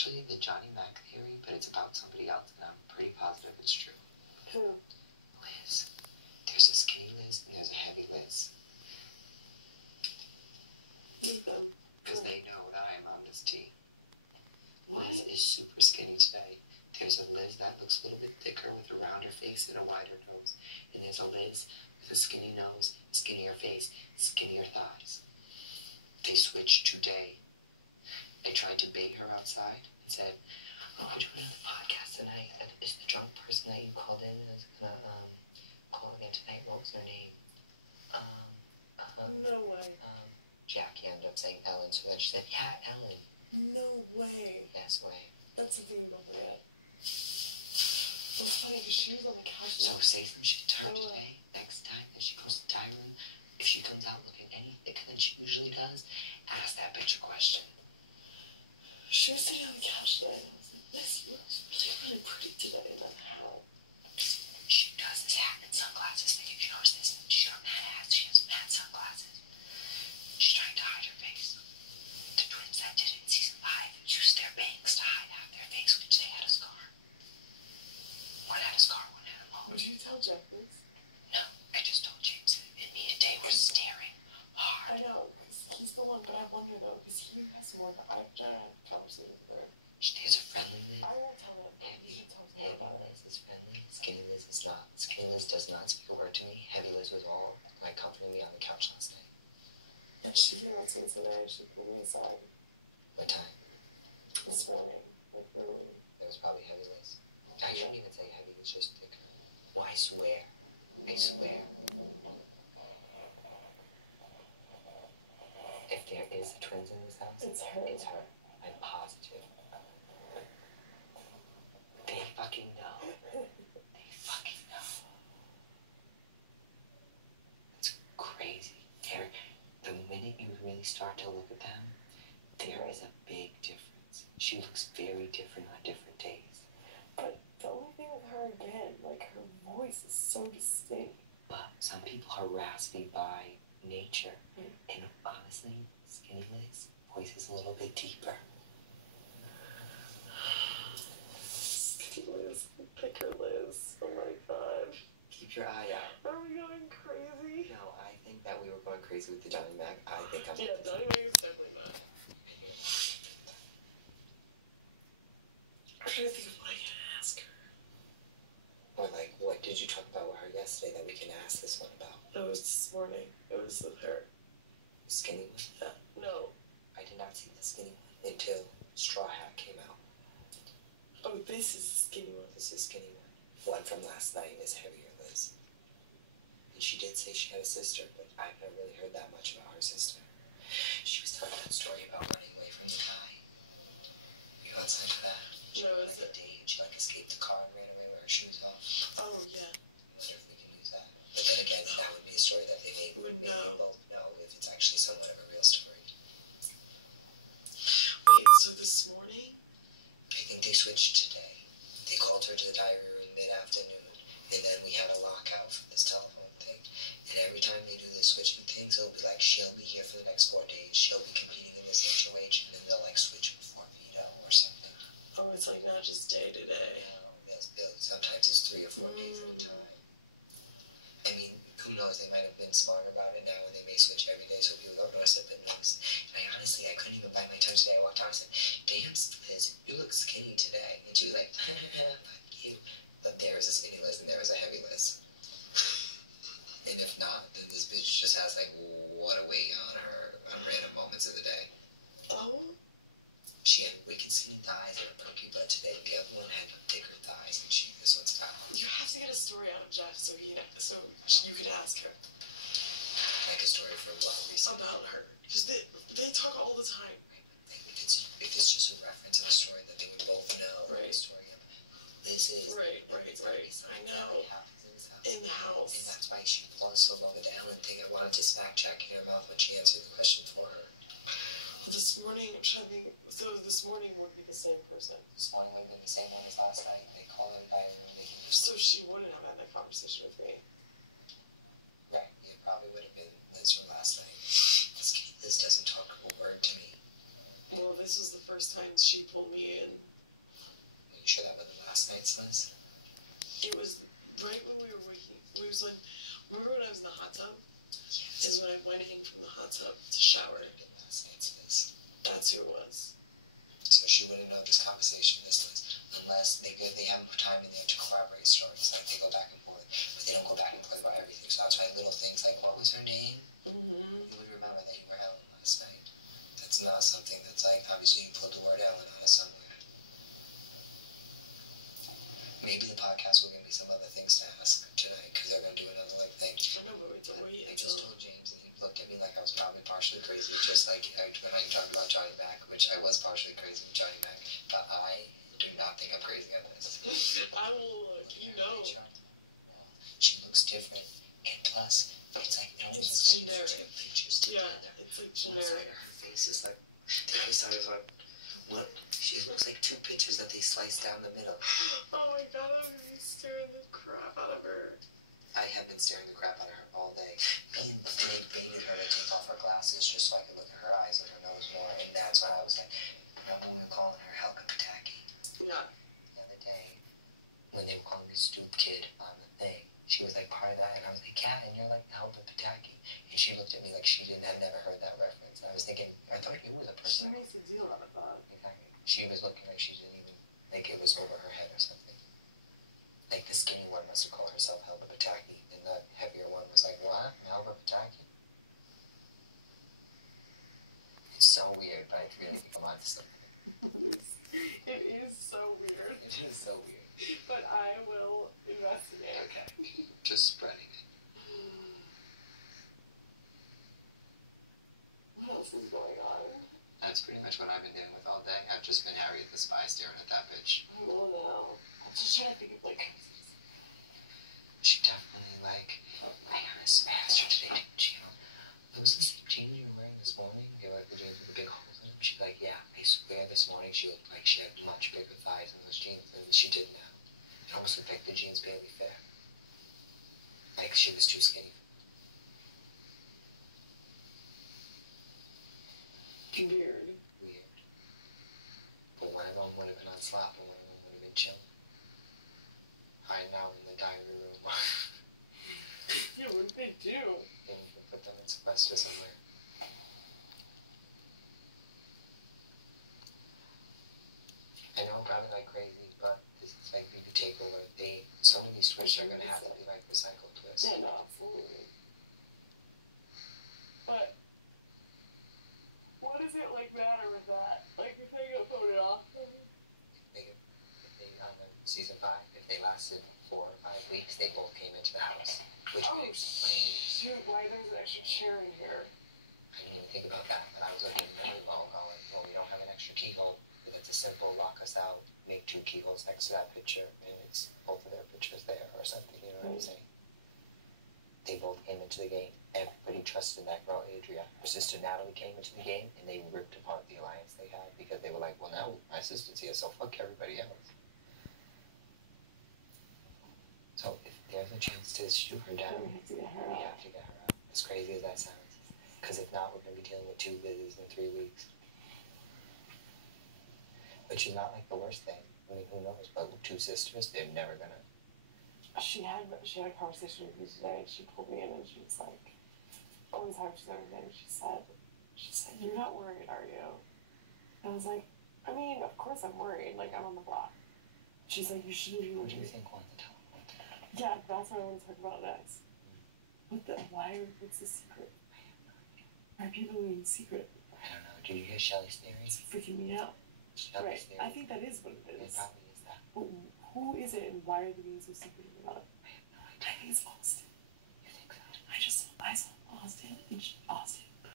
actually the Johnny Mac theory, but it's about somebody else, and I'm pretty positive it's true. Who? Liz. There's a skinny Liz and there's a heavy Liz. Because they know that I am on this tea. Liz is super skinny today. There's a Liz that looks a little bit thicker with a rounder face and a wider nose. And there's a Liz with a skinny nose, skinnier face, skinnier thighs. They switched today. I tried to bait her outside and said, "Oh, we're doing another podcast tonight. And is the drunk person that you called in is gonna call again tonight? What was her name?" No way. Jackie ended up saying Ellen, so then she said, "Yeah, Ellen." No way. Yes, way. That's a thing about that. It's funny because she was on the couch. So say some shit to her today. Next time that she goes to the diary room, if she comes out looking any thicker than she usually does, ask that bitch a question. She was sitting on the couch today, and I was like, "This looks really pretty today." And then how? She does this hat and sunglasses thing. If you notice this, she's on that hat. She has mad sunglasses. She's trying to hide her face. The twins that did it in season 5 used their bangs to hide half their face, which they had a scar. One had a scar, one had a mole. Would you tell Jeff this? No, I just told James and me and Dave were staring hard. I know, because he's the one, but I wonder though, because he has more than I've done a conversation with her. There's a friendly Liz. I won't tell him. You should tell me about it. Liz is friendly. Skinny Liz is not. Skinny Liz does not speak a word to me. Heavy Liz was all like comforting me on the couch last night. And she came out to me today, she pulled me aside. What time? This morning, like early. It was probably Heavy Liz. I shouldn't even say heavy, it's just thicker. Well, I swear. I swear. If there is twins in this house, It's her. It's her. I'm positive. They fucking know. They fucking know. It's crazy. The minute you really start to look at them, there is a big difference. She looks very different on different days. But the only thing with her again, like her voice is so distinct. But some people are raspy by nature. And honestly, Skinny Liz voice is a little bit deeper. Skinny Liz, thicker Liz. Oh my god. Keep your eye out. Are we going crazy? No, I think that we were going crazy with the Johnny Mac. I think I'm... Yeah, Johnny Mac is definitely not. I'm trying to think of what I can ask her. Or like, what did you talk about with her yesterday that we can ask this one about? It was this morning. It was with her. Skinny one? Yeah. No. I did not see the skinny one until Straw Hat came out. Oh, this is the skinny one. This is skinny one. One from last night is heavier Liz. And she did say she had a sister, but I've never really heard that much about her sister. She was telling that story about running away from the guy. You want to for that? No, is Like it? a date, she like escaped the car and ran away with her shoes off. Oh, yeah. I wonder if we can use that. But then again, that would be a story that they may both know if it's actually somewhat of a real story. Wait, so this morning? I think they switched today. They called her to the diary room mid-afternoon, and then we had a lockout for this telephone thing. And every time they do this switching things, it'll be like, she'll be here for the next 4 days, she'll be competing in this HOH, and then they'll like switch before veto or something. Oh, it's like not just day to day. Sometimes it's 3 or 4 days at a time. I mean, who knows, they might have been smart about it now, and they may switch every day so people don't notice it, but notice. And I couldn't even bite my tongue today. I walked out and said, "Damn, Liz, you look skinny today." And she was like, "Fuck you." But there is a skinny Liz and there is a heavy Liz. And if not, then this bitch just has like what a weight on her on random moments of the day. Oh? She had wicked skinny thighs and a perky butt today. The other one had thicker thighs, and this one's got. You have to get a story out of Jeff so you can ask her. Like a story from what recently? About her. Just they talk all the time. If it's just a reference of a story that they would both know, right? The story of Liz is right. I know. In the house. And that's why she lost so long with the Ellen thing. I wanted to smack Jackie in her mouth when she answered the question for her. This morning, I'm trying to think. So this morning would be the same person. This morning would be the same one as last night. They call her by her name. So she wouldn't have had that conversation with me. Right. It probably would have been Liz from last night. Liz doesn't talk a word to me. Well, this was the first time she pulled me in It was right when we were waking. It was when, remember when I was in the hot tub? Yes. Is when I went in from the hot tub to shower. That's who it was. So she wouldn't know this conversation is unless they have time in there to corroborate stories. Like they go back and forth, but they don't go back and forth about everything. So that's why little things like, what was her name? You would remember that you were Ellen last night. That's not something that's like, obviously you put the word Ellen on it somewhere. Maybe the podcast will give me some other things to ask tonight, because they're going to do another like thing. I know, but we don't wait. I just told James, and he looked at me like I was probably partially crazy, just like when I talked about Johnny Mac, which I was partially crazy with Johnny Mac, but I do not think I'm crazy on this. I will, you know. She looks different, and plus, it's like, no, it's generic. Pictures together. Yeah, it's like It's generic. like her face is like, I started like, what? She looks like two pictures that they sliced down the middle. Oh my god, I'm gonna be staring the crap out of her. I have been staring the crap out of her all day. And they baited her to take off her glasses just so I could look at her eyes and her nose more. And that's when I was like, remember when we were calling her Helga Pataki? Yeah. The other day, when they were calling me Stoop Kid on the thing, she was like part of that. And I was like, yeah, and you're like Helga Pataki. And she looked at me like she had never heard that reference. And I was thinking, I thought you were the She person. makes a deal out of that. Exactly. She was looking like she didn't even, like it was over her head or something. Like the skinny one must have called herself Helga Pataki, and the heavier one was like, what? Helga Pataki? It's so weird, but I really come on to something. It is so weird. It is so weird. But I will investigate. Okay. Just spreading it. What else is going on? That's pretty much what I've been dealing with all day. I've just been Harriet the Spy staring at that bitch. I don't know. I'm just trying to think of like. She definitely, like, I kind of smashed her today, didn't she? Those the same jeans you were wearing this morning? They were like the jeans with the big holes in them. She's like, yeah, I swear this morning she looked like she had much bigger thighs in those jeans than she did now. It almost looked like the jeans barely fit. Like she was too skinny. Weird. Weird. But one of them would have been on slap and one of them would have been chilling. I'm now in the diary room. Yeah, what did they do? They need to put them in sequester somewhere. I know I'm probably like crazy, but this is like BB takeover. Some of these twists are gonna have to be like recycled twists. Yeah, no, absolutely. But what does it like matter with that? Like if they get voted off, If they on the season 5, if they lasted 4 or 5 weeks, they both came into the house, which would explain. Shoot, why there's an extra chair in here? I didn't even think about that, but I was looking really well. Well, we don't have an extra keyhole. It's a simple lock us out, make 2 keyholes next to that picture, and it's both of their pictures there or something, you know what I'm saying? They both came into the game. Everybody trusted that girl, Adria. Her sister Natalie came into the game, and they ripped apart the alliance they had because they were like, well, now my sister's here, so fuck everybody else. So if there's a chance to shoot her down, We have to get her we out. have to get her out. As crazy as that sounds. Because if not, we're going to be dealing with 2 visits in 3 weeks. But she's not like the worst thing. I mean, who knows? But with 2 sisters, they're never going to. She had a conversation with me today. She pulled me in and she was like, one time she's ever been, she said, you're not worried, are you? And I was like, I mean, of course I'm worried. Like, I'm on the block. She's like, you shouldn't be What do worried. you think on the top? Yeah, that's what I want to talk about next. What's the secret? I have no idea. Why are people being secret? I don't know. Did you hear Shelley's theory? It's freaking me out. Shelley's theory. I think that is what it It is. probably is that. But who is it and why are they being so secretive about it? I have no idea. I think it's Austin. You think so? I saw Austin and Austin